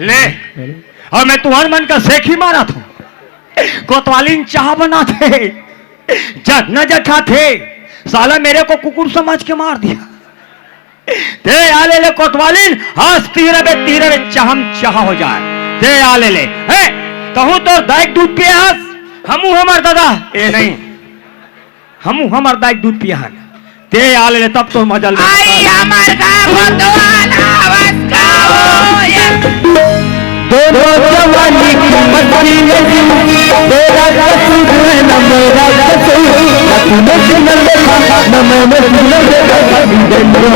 ले, और मैं तुम्हारे मन का सेख ही मारा था। कोतवाली चाह बना थे, जग न जग खाते, साला मेरे को कुकुर समझ के मार दिया। ते आले ले कोतवाली, हंस तीरे में चाहम चाह हो जाए। ते आले ले, है कहूं तो दाइक दूध पिए हंस, हमू हमार दादा, ए नहीं, हमू हमार दाइक दूध पिए हन। ते आले ले तब तो मजा ले। आई हमार का कोतवाला आवाज गाओ ये। दोनों जवानी की मस्ती में तेरा कसूर है न मेरा कसूर, न तूने सुन देखा न मैंने सुन देखा,